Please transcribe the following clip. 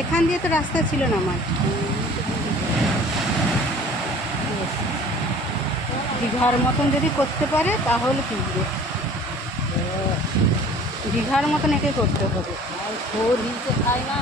এখান দিয়ে তো রাস্তা ছিল না আমার। দীঘার মতন যদি করতে পারে তাহলে কিনবে, দীঘার মতন একে করতে হবে। আর ফোর হিলসে খায় না।